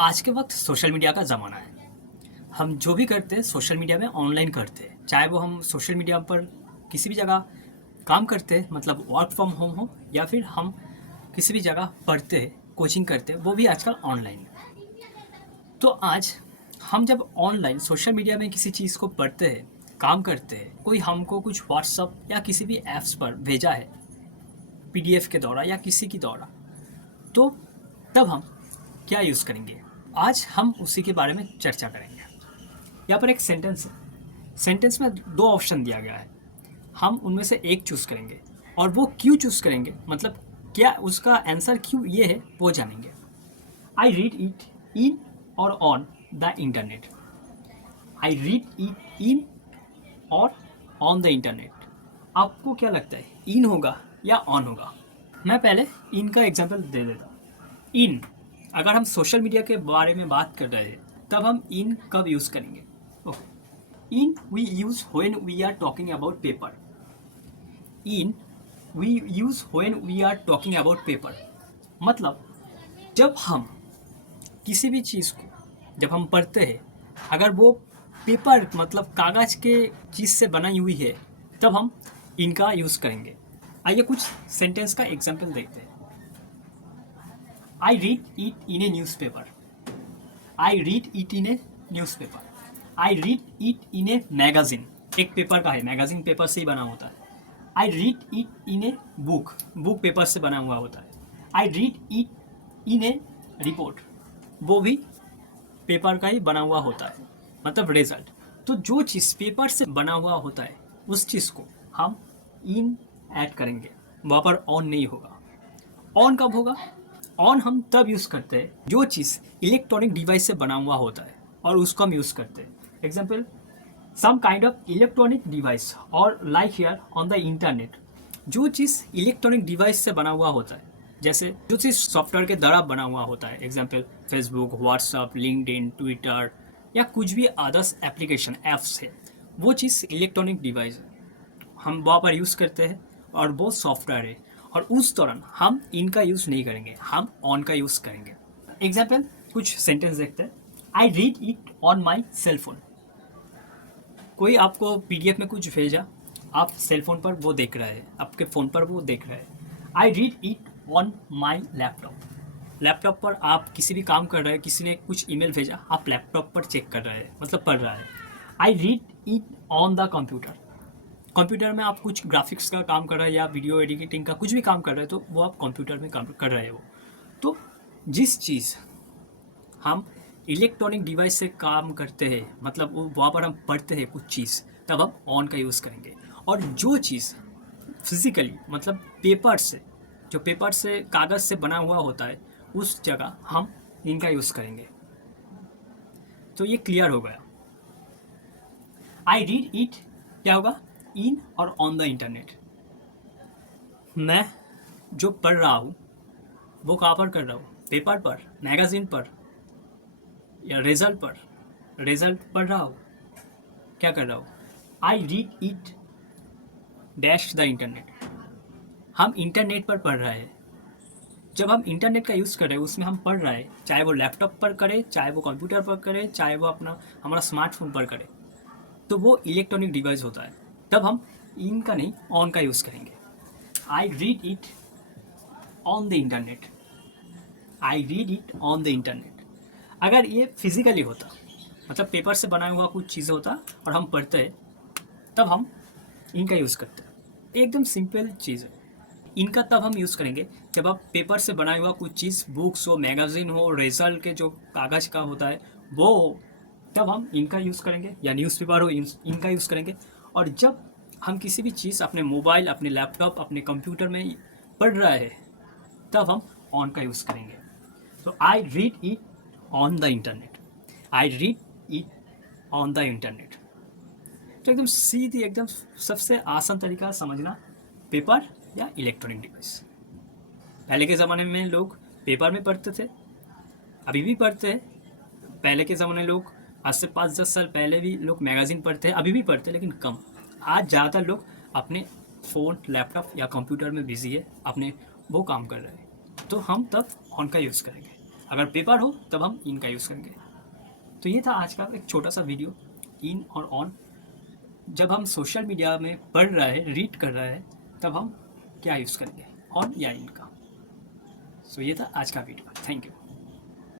आज के वक्त सोशल मीडिया का ज़माना है। हम जो भी करते हैं सोशल मीडिया में ऑनलाइन करते हैं, चाहे वो हम सोशल मीडिया पर किसी भी जगह काम करते हैं, मतलब वर्क फ्रॉम होम हो, या फिर हम किसी भी जगह पढ़ते हैं, कोचिंग करते हैं, वो भी आजकल ऑनलाइन है। तो आज हम जब ऑनलाइन सोशल मीडिया में किसी चीज़ को पढ़ते हैं, काम करते हैं, कोई हमको कुछ व्हाट्सअप या किसी भी ऐप्स पर भेजा है, पीडीएफ के द्वारा या किसी की द्वारा, तो तब हम क्या यूज़ करेंगे? आज हम उसी के बारे में चर्चा करेंगे। यहाँ पर एक सेंटेंस है। सेंटेंस में दो ऑप्शन दिया गया है, हम उनमें से एक चूज़ करेंगे, और वो क्यों चूज़ करेंगे, मतलब क्या उसका आंसर क्यों ये है, वो जानेंगे। आई रीड इट इन और on the internet. I read it in और ऑन द इंटरनेट। आपको क्या लगता है, इन होगा या ऑन होगा? मैं पहले इन का एग्जाम्पल दे देता हूँ। इन, अगर हम सोशल मीडिया के बारे में बात कर रहे हैं तब हम इन कब यूज़ करेंगे? In we use when we are talking about paper. In we use when we are talking about paper, मतलब जब हम किसी भी चीज़ को जब हम पढ़ते हैं, अगर वो पेपर मतलब कागज़ के चीज़ से बनाई हुई है, तब हम इनका यूज़ करेंगे। आइए कुछ सेंटेंस का एग्जाम्पल देखते हैं। I read it in a newspaper. I read it in a newspaper. I read it in a magazine. एक पेपर का है, मैगजीन पेपर से ही बना होता है। I read it in a book. Book paper से बना हुआ होता है। I read it in a report. वो भी पेपर का ही बना हुआ होता है, मतलब रिजल्ट। तो जो चीज़ पेपर से बना हुआ होता है, उस चीज़ को हम इन ऐड करेंगे, वहाँ पर ऑन नहीं होगा। ऑन कब होगा? ऑन हम तब यूज़ करते हैं जो चीज़ इलेक्ट्रॉनिक डिवाइस से बना हुआ होता है और उसको हम यूज़ करते हैं। Example, some kind of electronic device और like here on the internet. जो चीज़ इलेक्ट्रॉनिक डिवाइस से बना हुआ होता है, जैसे जो चीज़ सॉफ्टवेयर के द्वारा बना हुआ होता है, example Facebook, WhatsApp, LinkedIn, Twitter या कुछ भी अदर्स एप्लीकेशन ऐप्स है, वो चीज़ इलेक्ट्रॉनिक डिवाइस है, हम वहाँ पर यूज़ करते हैं और वो सॉफ्टवेयर है, और उस दौरान हम इनका यूज़ नहीं करेंगे, हम ऑन का यूज़ करेंगे। एग्जाम्पल, कुछ सेंटेंस देखते हैं। I read it on my cellphone. कोई आपको पीडीएफ में कुछ भेजा, आप सेलफोन पर वो देख रहे हैं, आपके फ़ोन पर वो देख रहे हैं। I read it on my laptop. Laptop पर आप किसी भी काम कर रहे हैं, किसी ने कुछ ईमेल भेजा, आप लैपटॉप पर चेक कर रहे हैं, मतलब पढ़ रहा है। I read it on the computer. Computer में आप कुछ ग्राफिक्स का काम कर रहे हैं या वीडियो एडिटिंग का कुछ भी काम कर रहे हैं, तो वो आप कंप्यूटर में काम कर रहे हो। तो जिस चीज़ हम इलेक्ट्रॉनिक डिवाइस से काम करते हैं, मतलब वो वहाँ पर हम पढ़ते हैं कुछ चीज़, तब हम ऑन का यूज़ करेंगे। और जो चीज़ फिज़िकली मतलब पेपर से, जो पेपर से कागज़ से बना हुआ होता है, उस जगह हम इनका यूज़ करेंगे। तो ये क्लियर हो गया। आई रीड इट क्या होगा? इन और ऑन द इंटरनेट। मैं जो पढ़ रहा हूँ वो कहाँ पर कर रहा हूँ? पेपर पर, मैगजीन पर, या रिजल्ट पर? रिजल्ट पढ़ रहा हूँ, क्या कर रहा हूँ? I read it dash the internet. हम इंटरनेट पर पढ़ रहे हैं। जब हम इंटरनेट का यूज़ कर रहे हैं, उसमें हम पढ़ रहे हैं, चाहे वो लैपटॉप पर करें, चाहे वो कंप्यूटर पर करें, चाहे वो हमारा स्मार्टफोन पर करें, तो वो इलेक्ट्रॉनिक डिवाइस होता है। तब हम इन का नहीं, ऑन का यूज़ करेंगे। I read it on the internet. I read it on the internet. अगर ये फिजिकली होता, मतलब पेपर से बनाया हुआ कुछ चीज़ होता और हम पढ़ते हैं, तब हम इनका यूज़ करते हैं। एकदम सिंपल चीज़ है। इनका तब हम यूज़ करेंगे जब आप पेपर से बनाया हुआ कुछ चीज़, बुक्स हो, मैगजीन हो, रिजल्ट के जो कागज़ का होता है वो हो, तब हम इनका यूज़ करेंगे, या न्यूज़पेपर हो, इनका यूज़ करेंगे। और जब हम किसी भी चीज़ अपने मोबाइल, अपने लैपटॉप, अपने कंप्यूटर में पढ़ रहे हैं, तब हम ऑन का यूज़ करेंगे। तो I read it on the internet. I read it on the internet. तो एकदम सीधी, एकदम सबसे आसान तरीका समझना, पेपर या इलेक्ट्रॉनिक डिवाइस। पहले के ज़माने में लोग पेपर में पढ़ते थे, अभी भी पढ़ते हैं। पहले के ज़माने लोग, आज से 5-10 साल पहले भी लोग मैगज़ीन पढ़ते हैं, अभी भी पढ़ते हैं, लेकिन कम। आज ज़्यादातर लोग अपने फ़ोन, लैपटॉप या कंप्यूटर में बिजी है, अपने वो काम कर रहे हैं। तो हम तब ऑन का यूज़ करेंगे। अगर पेपर हो तब हम इन का यूज़ करेंगे। तो ये था आज का एक छोटा सा वीडियो, इन और ऑन। जब हम सोशल मीडिया में पढ़ रहा है, रीड कर रहा है, तब हम क्या यूज़ करेंगे, ऑन या इन का। सो ये था आज का वीडियो। Thank you.